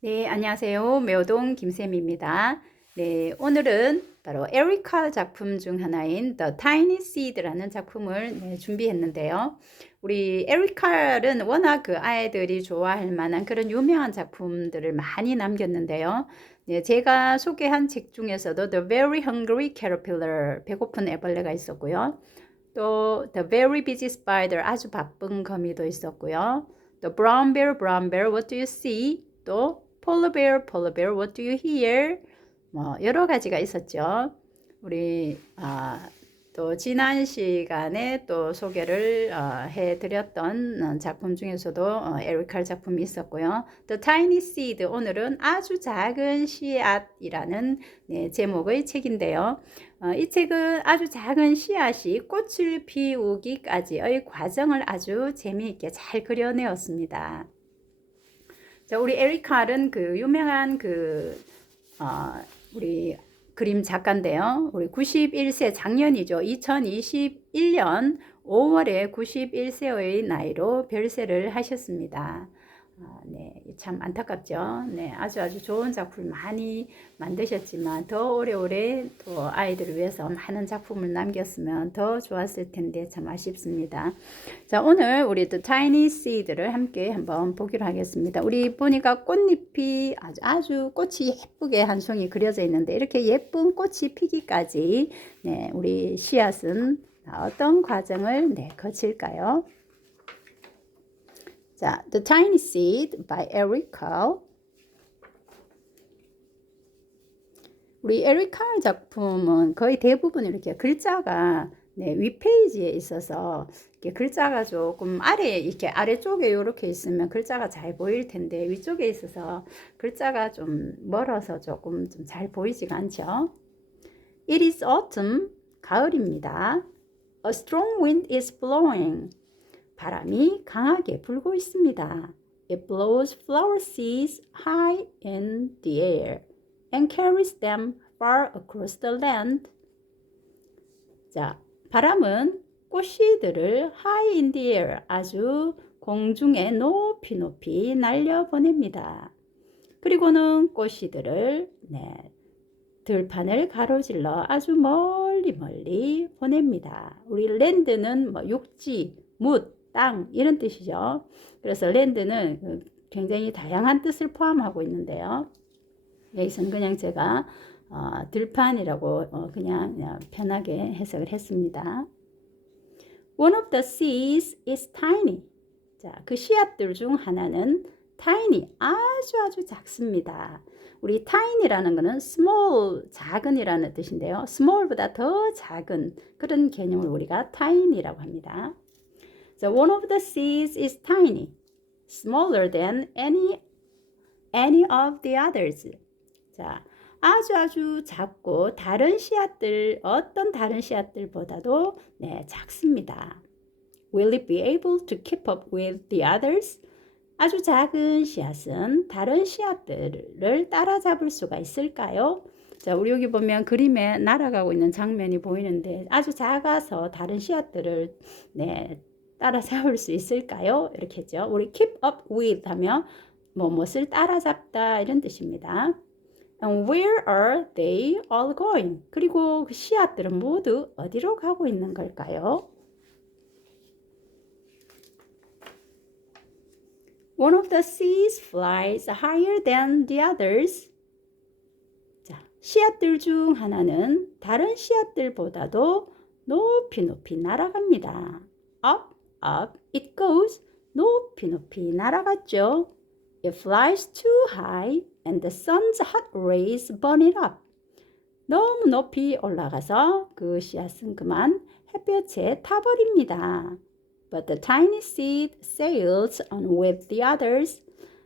네, 안녕하세요. 매호동 김쌤입니다. 네, 오늘은 바로 에리카 작품 중 하나인 The Tiny Seed라는 작품을 준비했는데요. 우리 에리카는 워낙 그 아이들이 좋아할 만한 그런 유명한 작품들을 많이 남겼는데요. 네, 제가 소개한 책 중에서도 The Very Hungry Caterpillar, 배고픈 애벌레가 있었고요. 또 The Very Busy Spider, 아주 바쁜 거미도 있었고요. The Brown Bear, Brown Bear, What do you see? 또 Polar Bear, Polar Bear, What do you hear? 뭐 여러 가지가 있었죠. 우리 또 지난 시간에 또 소개를 해드렸던 작품 중에서도 에리칼 작품이 있었고요. The Tiny Seed, 오늘은 아주 작은 씨앗이라는 제목의 책인데요. 이 책은 아주 작은 씨앗이 꽃을 피우기까지의 과정을 아주 재미있게 잘 그려내었습니다. 자, 우리 에리칼은 그 유명한 우리 그림 작가인데요. 우리 91세, 작년이죠. 2021년 5월에 91세의 나이로 별세를 하셨습니다. 네, 참 안타깝죠. 네, 아주 좋은 작품 많이 만드셨지만 더 오래오래 또 아이들을 위해서 많은 작품을 남겼으면 더 좋았을 텐데 참 아쉽습니다. 자, 오늘 우리 The Tiny Seed를 함께 한번 보기로 하겠습니다. 우리 보니까 꽃잎이 아주 꽃이 예쁘게 한 송이 그려져 있는데 이렇게 예쁜 꽃이 피기까지 네, 우리 씨앗은 어떤 과정을 거칠까요? 자, The Tiny Seed by Eric Carle. 우리 에릭 칼 작품은 거의 대부분 이렇게 글자가 윗페이지에 있어서 이렇게 글자가 조금 이렇게 아래쪽에 이렇게 있으면 글자가 잘 보일 텐데 위쪽에 있어서 글자가 좀 멀어서 조금 좀 잘 보이지가 않죠. It is autumn, 가을입니다. A strong wind is blowing. 바람이 강하게 불고 있습니다. It blows flower seeds high in the air and carries them far across the land. 자, 바람은 꽃씨들을 high in the air, 아주 공중에 높이 날려보냅니다. 그리고는 꽃씨들을 들판을 가로질러 아주 멀리 보냅니다. 우리 랜드는 뭐 육지, 묻, 땅 이런 뜻이죠. 그래서 랜드는 굉장히 다양한 뜻을 포함하고 있는데요. 여기서는 그냥 제가 들판이라고 그냥 편하게 해석을 했습니다. One of the seeds is tiny. 자, 그 씨앗들 중 하나는 tiny, 아주 작습니다. 우리 tiny라는 것은 small, 작은이라는 뜻인데요. small보다 더 작은 그런 개념을 우리가 tiny라고 합니다. So one of the seeds is tiny, smaller than any of the others. 자, 아주 작고 어떤 다른 씨앗들보다도 작습니다. Will it be able to keep up with the others? 아주 작은 씨앗은 다른 씨앗들을 따라잡을 수가 있을까요? 자, 우리 여기 보면 그림에 날아가고 있는 장면이 보이는데 아주 작아서 다른 씨앗들을 따라잡을 수 있을까요? 이렇게 했죠. 우리 keep up with 하면 무엇을 따라잡다 이런 뜻입니다. And where are they all going? 그리고 그 씨앗들은 모두 어디로 가고 있는 걸까요? One of the seeds flies higher than the others. 자, 씨앗들 중 하나는 다른 씨앗들보다도 높이 날아갑니다. Up, it goes. 높이 날아갔죠. It flies too high and the sun's hot rays burn it up. 너무 높이 올라가서 그 씨앗은 그만 햇볕에 타버립니다. But the tiny seed sails on with the others.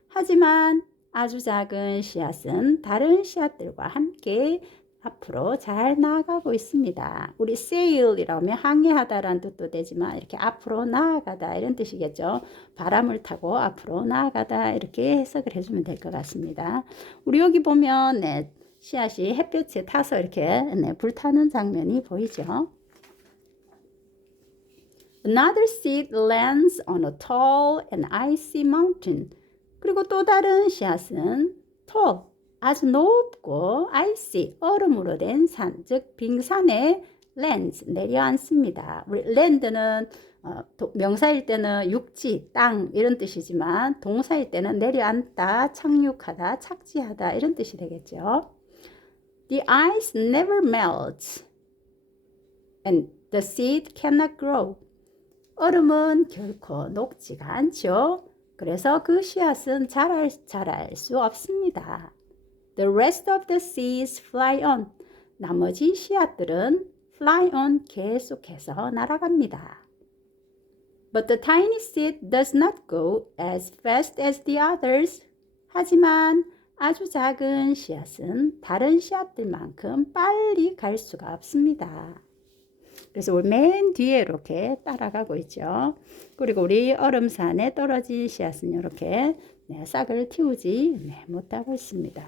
하지만 아주 작은 씨앗은 다른 씨앗들과 함께 앞으로 잘 나아가고 있습니다. 우리 sail이라고 하면 항해하다라는 뜻도 되지만 이렇게 앞으로 나아가다 이런 뜻이겠죠. 바람을 타고 앞으로 나아가다 이렇게 해석을 해주면 될 것 같습니다. 우리 여기 보면 씨앗이 햇볕에 타서 이렇게 불타는 장면이 보이죠. Another seed lands on a tall and icy mountain. 그리고 또 다른 씨앗은 tall, 아주 높고 icy, 얼음으로 된 산, 즉 빙산에 lands, 내려앉습니다. 우리 land는 명사일 때는 육지, 땅 이런 뜻이지만 동사일 때는 내려앉다, 착륙하다, 착지하다 이런 뜻이 되겠죠. The ice never melts and the seed cannot grow. 얼음은 결코 녹지가 않죠. 그래서 그 씨앗은 자랄 수 없습니다. The rest of the seeds fly on. 나머지 씨앗들은 fly on, 계속해서 날아갑니다. But the tiny seed does not go as fast as the others. 하지만 아주 작은 씨앗은 다른 씨앗들만큼 빨리 갈 수가 없습니다. 그래서 우리 맨 뒤에 이렇게 따라가고 있죠. 그리고 우리 얼음산에 떨어진 씨앗은 이렇게 싹을 틔우지 못하고 있습니다.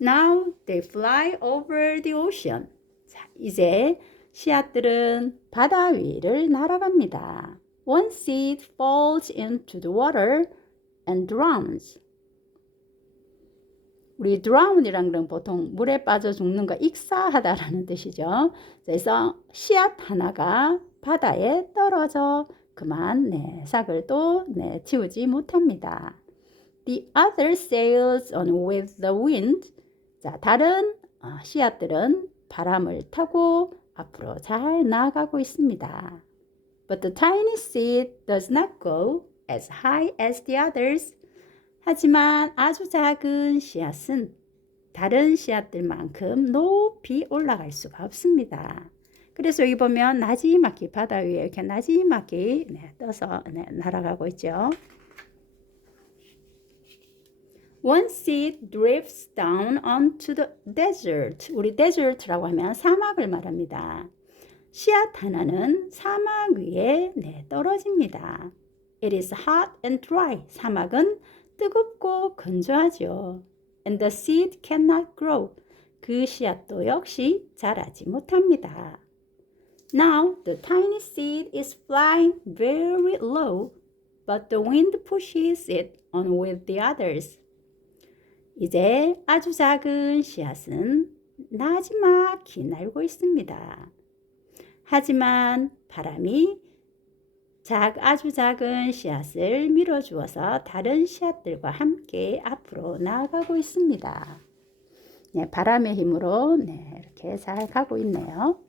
Now they fly over the ocean. 자, 이제 씨앗들은 바다 위를 날아갑니다. One seed falls into the water and drowns. 우리 drown이라는 건 보통 물에 빠져 죽는 거, 익사하다라는 뜻이죠. 그래서 씨앗 하나가 바다에 떨어져 그만 싹을 또 틔우지 못합니다. The other sails on with the wind. 자, 다른 씨앗들은 바람을 타고 앞으로 잘 나아가고 있습니다. But the tiny seed does not go as high as the others. 하지만 아주 작은 씨앗은 다른 씨앗들만큼 높이 올라갈 수가 없습니다. 그래서 여기 보면 나지막히 바다 위에 이렇게 나지막히 떠서 날아가고 있죠. One seed drifts down onto the desert. 우리 desert라고 하면 사막을 말합니다. 씨앗 하나는 사막 위에 떨어집니다. It is hot and dry. 사막은 뜨겁고 건조하죠. And the seed cannot grow. 그 씨앗도 역시 자라지 못합니다. Now the tiny seed is flying very low, but the wind pushes it on with the others. 이제 아주 작은 씨앗은 나지막히 날고 있습니다. 하지만 바람이 아주 작은 씨앗을 밀어주어서 다른 씨앗들과 함께 앞으로 나아가고 있습니다. 바람의 힘으로 이렇게 잘 가고 있네요.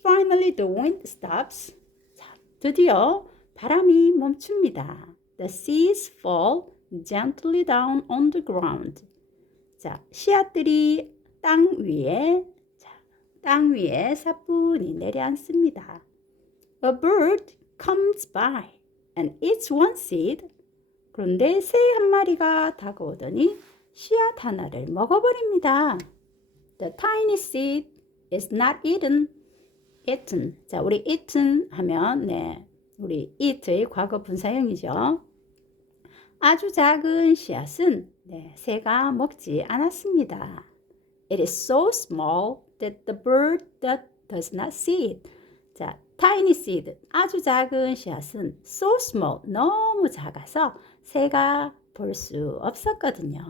Finally, the wind stops. 자, 드디어 바람이 멈춥니다. The seeds fall gently down on the ground. 자, 씨앗들이 땅 위에 사뿐히 내려앉습니다. A bird comes by and eats one seed. 그런데 새 한 마리가 다가오더니 씨앗 하나를 먹어버립니다. The tiny seed is not eaten. 자, 우리 eaten 하면 우리 eat의 과거 분사형이죠. 아주 작은 씨앗은 새가 먹지 않았습니다. It is so small that the bird does not see it. 자, tiny seed, 아주 작은 씨앗은 so small, 너무 작아서 새가 볼 수 없었거든요.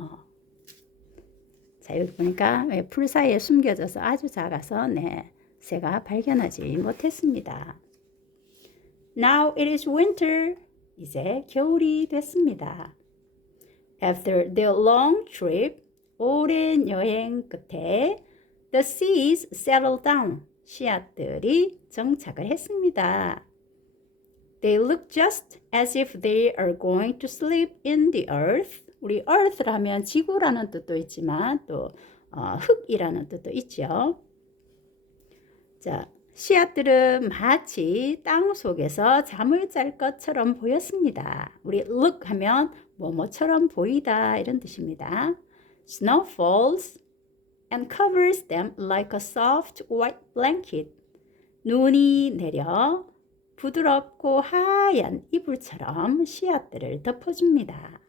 자, 여기 보니까 풀 사이에 숨겨져서 아주 작아서 새가 발견하지 못했습니다. Now it is winter. 이제 겨울이 됐습니다. After their long trip, 오랜 여행 끝에 the seeds settled down. 씨앗들이 정착을 했습니다. They look just as if they are going to sleep in the earth. 우리 earth라면 지구라는 뜻도 있지만 또 흙이라는 뜻도 있죠. 자, 씨앗들은 마치 땅 속에서 잠을 잘 것처럼 보였습니다. 우리 look 하면 뭐뭐처럼 보이다 이런 뜻입니다. Snow falls and covers them like a soft white blanket. 눈이 내려 부드럽고 하얀 이불처럼 씨앗들을 덮어줍니다.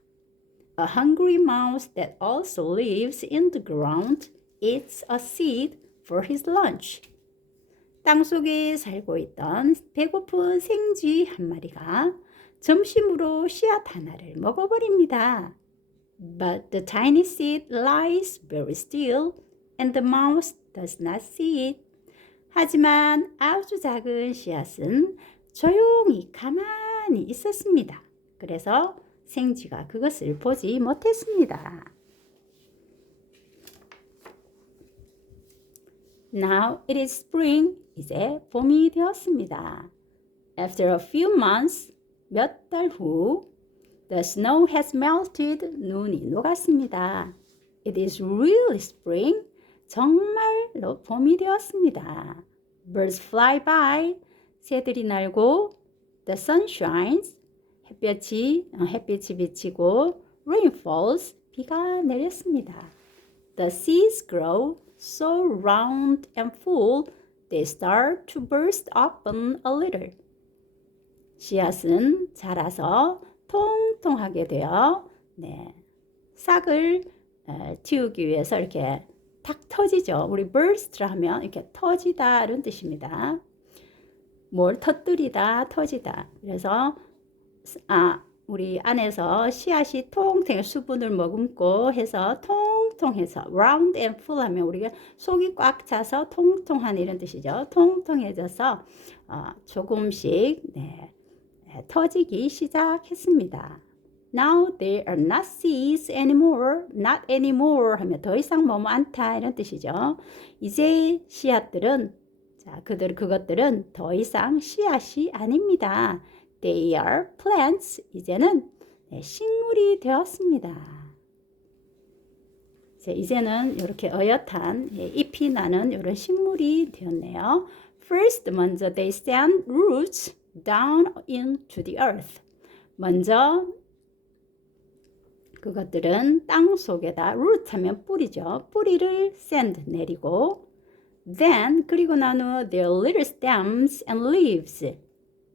A hungry mouse that also lives in the ground eats a seed for his lunch. 땅속에 살고 있던 배고픈 생쥐 한 마리가 점심으로 씨앗 하나를 먹어버립니다. But the tiny seed lies very still and the mouse does not see it. 하지만 아주 작은 씨앗은 조용히 가만히 있었습니다. 그래서 생쥐가 그것을 보지 못했습니다. Now it is spring. 이제 봄이 되었습니다. After a few months, 몇 달 후, the snow has melted. 눈이 녹았습니다. It is really spring. 정말로 봄이 되었습니다. Birds fly by. 새들이 날고, the sun shines. 햇빛이 비치고, rain falls. 비가 내렸습니다. The seeds grow so round and full, they start to burst open a little. 씨앗은 자라서 통통하게 되어 싹을 틔우기 위해서 이렇게 탁 터지죠. 우리 burst를 하면 이렇게 터지다 이런 뜻입니다. 뭘 터뜨리다, 터지다. 그래서 우리 안에서 씨앗이 통통해 수분을 머금고 해서 통통해서 round and full 하면 우리가 속이 꽉 차서 통통한 이런 뜻이죠. 통통해져서 조금씩 터지기 시작했습니다. Now there are not seeds anymore. Not anymore 하면 더 이상 뭐뭐 않다 이런 뜻이죠. 이제 씨앗들은 그것들은 더 이상 씨앗이 아닙니다. They are plants. 이제는 식물이 되었습니다. 이제는 이렇게 어엿한 잎이 나는 이런 식물이 되었네요. First, 먼저 they send roots down into the earth. 먼저 그것들은 땅 속에다 root 하면 뿌리죠. 뿌리를 send 내리고 then 그리고 난 후 their little stems and leaves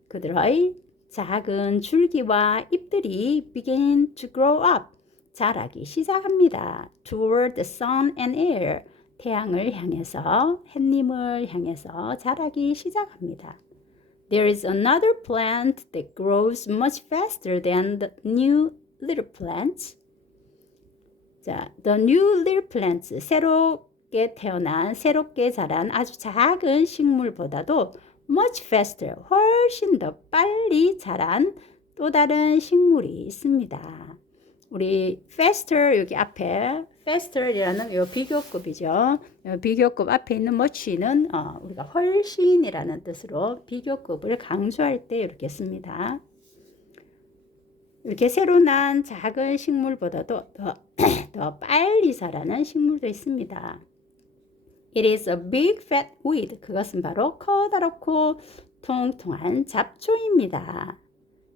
그들의 작은 줄기와 잎들이 begin to grow up 자라기 시작합니다. Toward the sun and air 태양을 향해서 햇님을 향해서 자라기 시작합니다. There is another plant that grows much faster than the new little plants. 자, the new little plants 새롭게 태어난 새롭게 자란 아주 작은 식물보다도 much faster 훨씬 더 빨리 자란 또 다른 식물이 있습니다. 우리 faster 여기 앞에 faster이라는 요 비교급이죠. 비교급 앞에 있는 much는 우리가 훨씬이라는 뜻으로 비교급을 강조할 때 이렇게 씁니다. 이렇게 새로 난 작은 식물보다도 더 빨리 자라는 식물도 있습니다. It is a big fat weed. 그것은 바로 커다랗고 통통한 잡초입니다.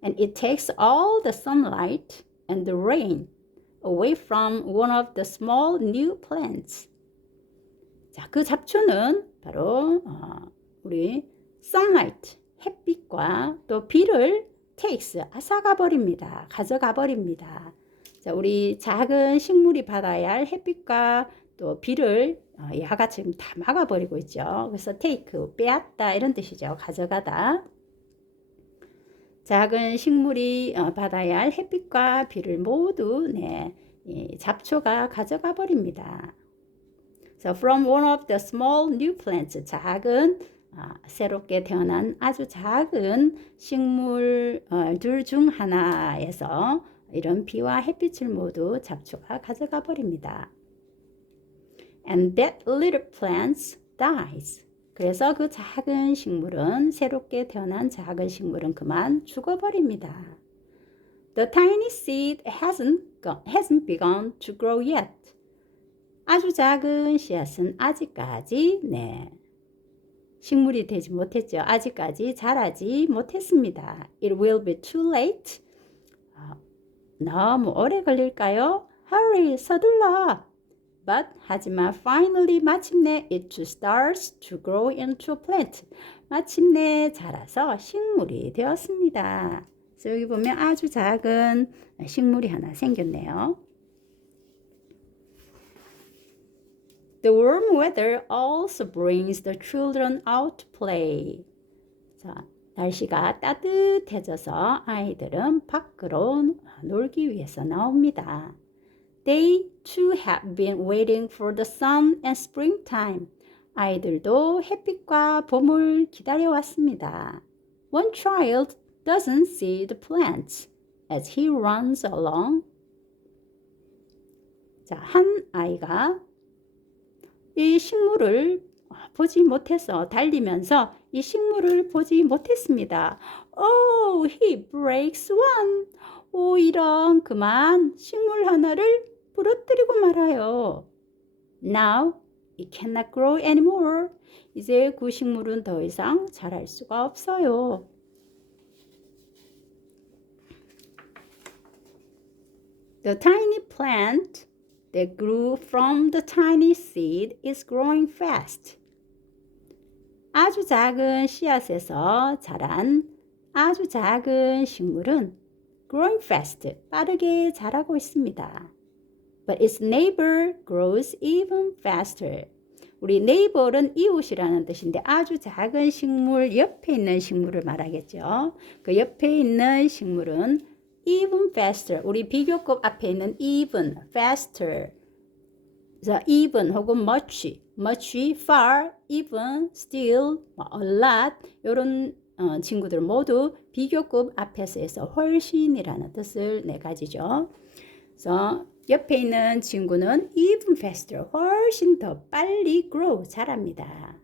And it takes all the sunlight and the rain away from one of the small new plants. 자, 그 잡초는 바로 우리 sunlight, 햇빛과 또 비를 takes, 앗아가 버립니다. 가져가 버립니다. 자, 우리 작은 식물이 받아야 할 햇빛과 또 비를 얘가 지금 다 막아버리고 있죠. 그래서 take, 빼앗다 이런 뜻이죠. 가져가다. 작은 식물이 받아야 할 햇빛과 비를 모두 이 잡초가 가져가 버립니다. So from one of the small new plants, 작은 새롭게 태어난 아주 작은 식물들 중 하나에서 이런 비와 햇빛을 모두 잡초가 가져가 버립니다. And that little plant dies. 그래서 그 작은 식물은 새롭게 태어난 작은 식물은 그만 죽어버립니다. The tiny seed hasn't begun to grow yet. 아주 작은 씨앗은 아직까지 식물이 되지 못했죠. 아직까지 자라지 못했습니다. It will be too late. 너무 오래 걸릴까요? Hurry, 서둘러. But 하지만 finally 마침내 it starts to grow into a plant. 마침내 자라서 식물이 되었습니다. 그래서 여기 보면 아주 작은 식물이 하나 생겼네요. The warm weather also brings the children out to play. 자, 날씨가 따뜻해져서 아이들은 밖으로 놀기 위해서 나옵니다. They too have been waiting for the sun and springtime. 아이들도 햇빛과 봄을 기다려왔습니다. One child doesn't see the plants as he runs along. 자, 한 아이가 이 식물을 보지 못해서 달리면서 이 식물을 보지 못했습니다. Oh, he breaks one. 오, 이런 그만 식물 하나를 부러뜨리고 말아요. Now it cannot grow anymore. 이제 그 식물은 더 이상 자랄 수가 없어요. The tiny plant that grew from the tiny seed is growing fast. 아주 작은 씨앗에서 자란 아주 작은 식물은 growing fast, 빠르게 자라고 있습니다. But its neighbor grows even faster. 우리 neighbor은 이웃이라는 뜻인데 아주 작은 식물 옆에 있는 식물을 말하겠죠. 그 옆에 있는 식물은 even faster. 우리 비교급 앞에 있는 even, faster. 그래서 even 혹은 much, far, even, still, a lot 이런 친구들 모두 비교급 앞에서 해서 훨씬이라는 뜻을 내가지죠. 그래서 옆에 있는 친구는 even faster, 훨씬 더 빨리 grow, 자랍니다.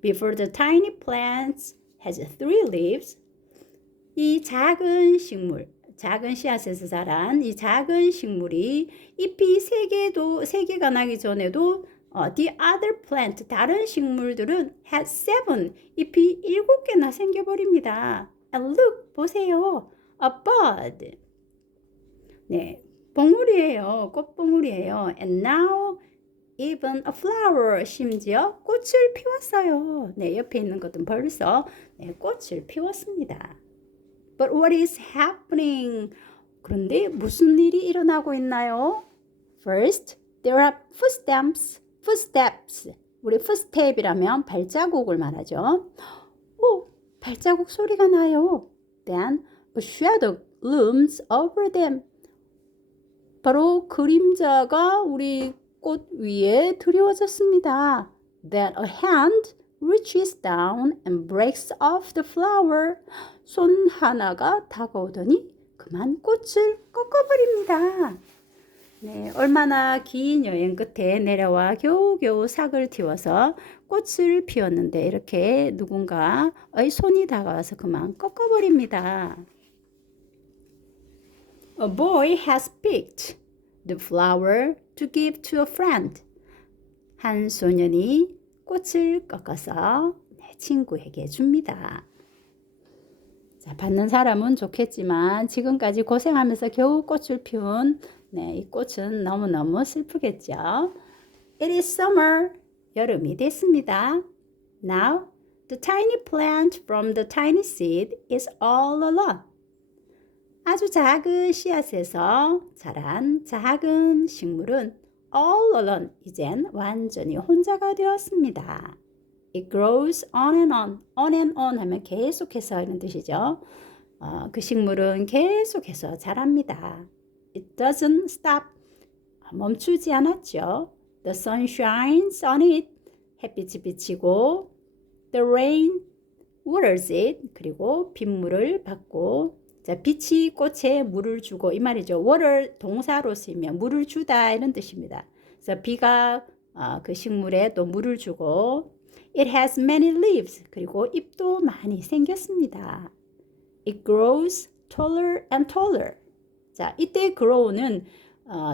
Before the tiny plant has 3 leaves, 이 작은 식물, 작은 씨앗에서 자란 이 작은 식물이 잎이 3개가 나기 전에도 the other plant, 다른 식물들은 had 7, 잎이 7개나 생겨버립니다. And look, 보세요. A bud. 네, 봉우리예요. 꽃봉우리예요. And now even a flower, 심지어 꽃을 피웠어요. 네, 옆에 있는 것은 벌써 꽃을 피웠습니다. But what is happening? 그런데 무슨 일이 일어나고 있나요? First, there are footsteps. 우리 footstep이라면 발자국을 말하죠. 오, 발자국 소리가 나요. Then a shadow looms over them. 바로 그림자가 우리 꽃 위에 드리워졌습니다. Then a hand reaches down and breaks off the flower. 손 하나가 다가오더니 그만 꽃을 꺾어버립니다. 네, 얼마나 긴 여행 끝에 내려와 겨우겨우 삭을 틔워서 꽃을 피웠는데 이렇게 누군가의 손이 다가와서 그만 꺾어버립니다. A boy has picked the flower to give to a friend. 한 소년이 꽃을 꺾어서 친구에게 줍니다. 자, 받는 사람은 좋겠지만 지금까지 고생하면서 겨우 꽃을 피운 이 꽃은 너무너무 슬프겠죠. It is summer. 여름이 됐습니다. Now, the tiny plant from the tiny seed is all alone. 아주 작은 씨앗에서 자란 작은 식물은 all alone, 이젠 완전히 혼자가 되었습니다. It grows on and on 하면 계속해서 이런 뜻이죠. 그 식물은 계속해서 자랍니다. It doesn't stop, 멈추지 않았죠. The sun shines on it, 햇빛이 비치고 the rain waters it, 그리고 빗물을 받고 자, 빛이 꽃에 물을 주고 이 말이죠. water 동사로 쓰이면 물을 주다 이런 뜻입니다. 그래서 비가 그 식물에 또 물을 주고 It has many leaves. 그리고 잎도 많이 생겼습니다. It grows taller and taller. 자, 이때 grow는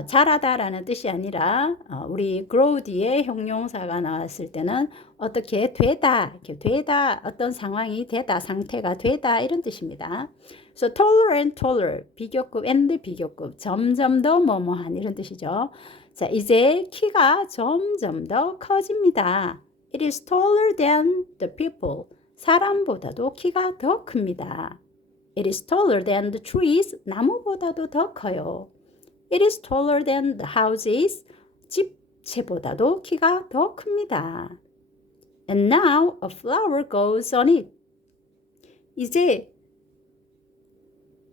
자라다라는 뜻이 아니라 우리 grow 뒤에 형용사가 나왔을 때는 어떻게 되다, 이렇게 되다, 어떤 상황이 되다, 상태가 되다 이런 뜻입니다. So taller and taller, 비교급 and 비교급, 점점 더 뭐뭐한 이런 뜻이죠. 자, 이제 키가 점점 더 커집니다. It is taller than the people. 사람보다도 키가 더 큽니다. It is taller than the trees. 나무보다도 더 커요. It is taller than the houses. 집채보다도 키가 더 큽니다. And now a flower goes on it. 이제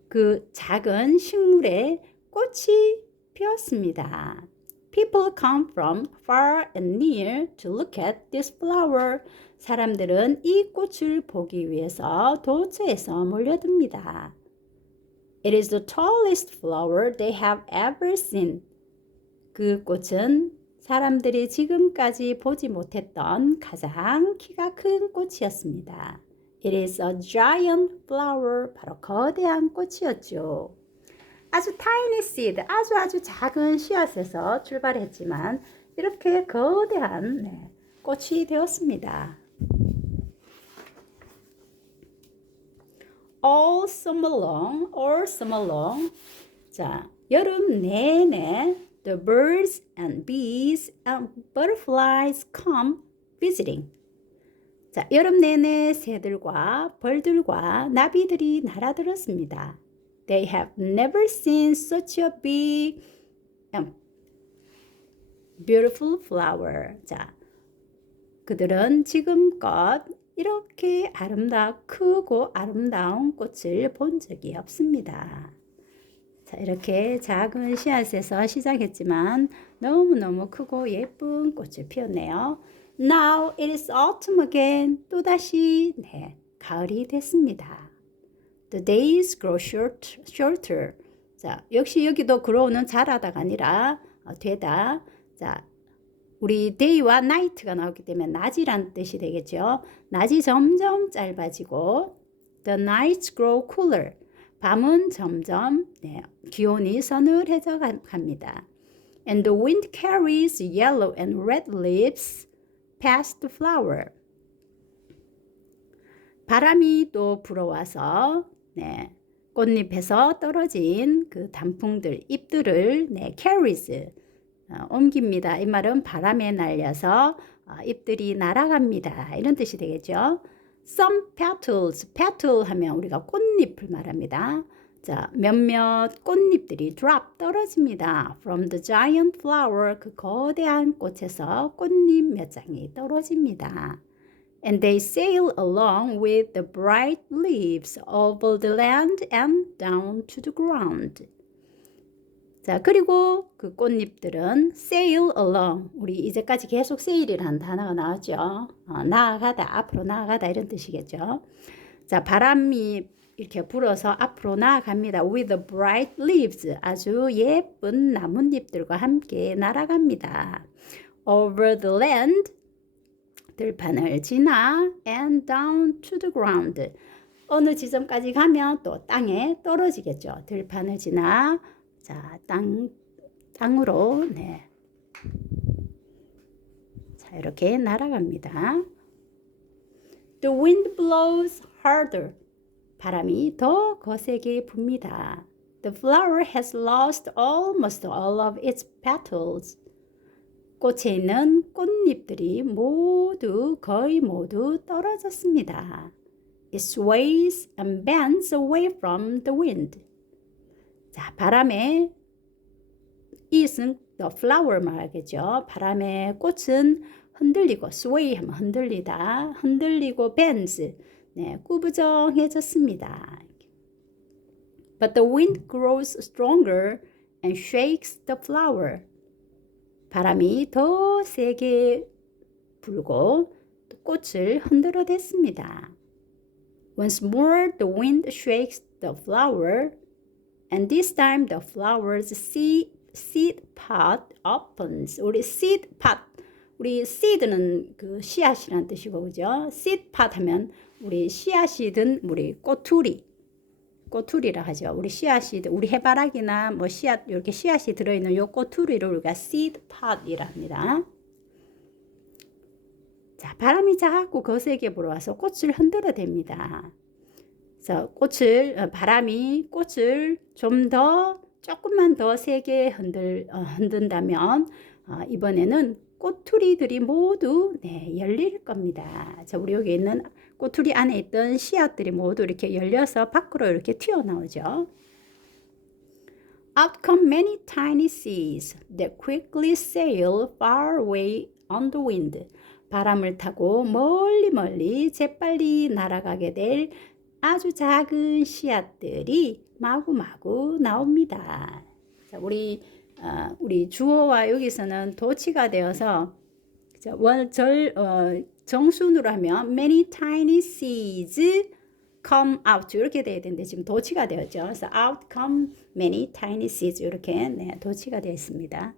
그 작은 식물에 꽃이 피었습니다. People come from far and near to look at this flower. 사람들은 이 꽃을 보기 위해서 도처에서 몰려듭니다. It is the tallest flower they have ever seen. 그 꽃은 사람들이 지금까지 보지 못했던 가장 키가 큰 꽃이었습니다. It is a giant flower. 바로 거대한 꽃이었죠. 아주 tiny seed, 아주 작은 씨앗에서 출발했지만 이렇게 거대한 꽃이 되었습니다. all summer long. 자, 여름 내내 the birds and bees and butterflies come visiting. 자, 여름 내내 새들과 벌들과 나비들이 날아들었습니다. They have never seen such a big and beautiful flower. 자, 그들은 지금껏 이렇게 크고 아름다운 꽃을 본 적이 없습니다. 자, 이렇게 작은 씨앗에서 시작했지만 너무너무 크고 예쁜 꽃을 피웠네요. Now it is autumn again. 또다시 가을이 됐습니다. The days grow shorter. 자, 역시 여기도 grow는 자라다가 아니라 되다. 자, 우리 day와 night가 나오기 때문에 낮이란 뜻이 되겠죠. 낮이 점점 짧아지고 the nights grow cooler. 밤은 점점 기온이 서늘해져 갑니다. And the wind carries yellow and red leaves past the flower. 바람이 또 불어와서 꽃잎에서 떨어진 그 단풍들, 잎들을 carries 옮깁니다. 이 말은 바람에 날려서 잎들이 날아갑니다. 이런 뜻이 되겠죠. Some petals, petal 하면 우리가 꽃잎을 말합니다. 자, 몇몇 꽃잎들이 drop 떨어집니다. From the giant flower, 그 거대한 꽃에서 꽃잎 몇 장이 떨어집니다. And they sail along with the bright leaves over the land and down to the ground. 자, 그리고 그 꽃잎들은 sail along. 우리 이제까지 계속 sail이라는 단어가 나왔죠. 나아가다, 앞으로 나아가다 이런 뜻이겠죠. 자, 바람이 이렇게 불어서 앞으로 나아갑니다. With the bright leaves. 아주 예쁜 나뭇잎들과 함께 날아갑니다. Over the land. 들판을 지나 and down to the ground. 어느 지점까지 가면 또 땅에 떨어지겠죠. 들판을 지나 자, 땅으로 자, 이렇게 날아갑니다. The wind blows harder. 바람이 더 거세게 붑니다. The flower has lost almost all of its petals. 꽃에 있는 꽃잎들이 거의 모두 떨어졌습니다. It sways and bends away from the wind. 자, 바람에 it은 the flower 말하겠죠. 바람에 꽃은 흔들리고 sway 하면 흔들리다, 흔들리고 bends 꾸부정해졌습니다. But the wind grows stronger and shakes the flower. 바람이 더 세게 불고 꽃을 흔들어댔습니다. Once more the wind shakes the flower, and this time the flower's seed pod opens. 우리 seed pod, 우리 seed는 그 씨앗이라는 뜻이고, 그죠? seed pod 하면 우리 씨앗이 든 우리 꼬투리라 하죠. 우리 씨앗이, 우리 해바라기나 뭐 씨앗, 이렇게 씨앗이 들어있는 요 꼬투리를 우리가 seed pod이라 합니다. 자, 바람이 자꾸 거세게 불어와서 꽃을 흔들어댑니다. 그래서 바람이 꽃을 조금만 더 세게 흔든다면, 이번에는 꼬투리들이 모두 열릴 겁니다. 자, 우리 여기 있는 꼬투리 안에 있던 씨앗들이 모두 이렇게 열려서 밖으로 이렇게 튀어나오죠. Out come many tiny seeds that quickly sail far away on the wind. 바람을 타고 멀리 재빨리 날아가게 될 아주 작은 씨앗들이 마구마구 나옵니다. 자, 우리 주어와 여기서는 도치가 되어서 정순으로 하면 many tiny seeds come out 이렇게 돼야 되는데 지금 도치가 되었죠. 그래서 out come many tiny seeds 이렇게 도치가 되어 있습니다.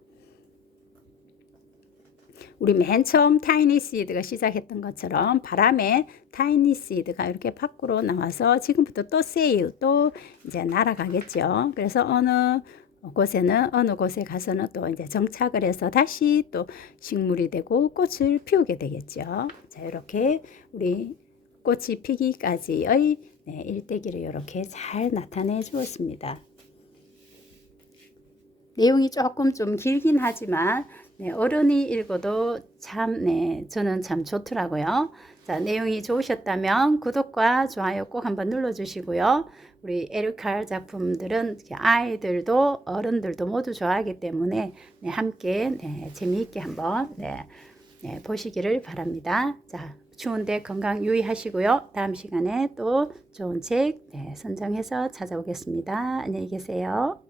우리 맨 처음 tiny seed가 시작했던 것처럼 바람에 tiny seed가 이렇게 밖으로 나와서 지금부터 또 sail 또 이제 날아가겠죠. 그래서 어느 곳에 가서는 또 이제 정착을 해서 다시 또 식물이 되고 꽃을 피우게 되겠죠. 자, 이렇게 우리 꽃이 피기까지의 일대기를 이렇게 잘 나타내 주었습니다. 내용이 조금 좀 길긴 하지만 어른이 읽어도 참 저는 참 좋더라고요. 자, 내용이 좋으셨다면 구독과 좋아요 꼭 한번 눌러주시고요. 우리 에르칼 작품들은 아이들도 어른들도 모두 좋아하기 때문에 함께 재미있게 한번 보시기를 바랍니다. 자, 추운데 건강 유의하시고요. 다음 시간에 또 좋은 책 선정해서 찾아오겠습니다. 안녕히 계세요.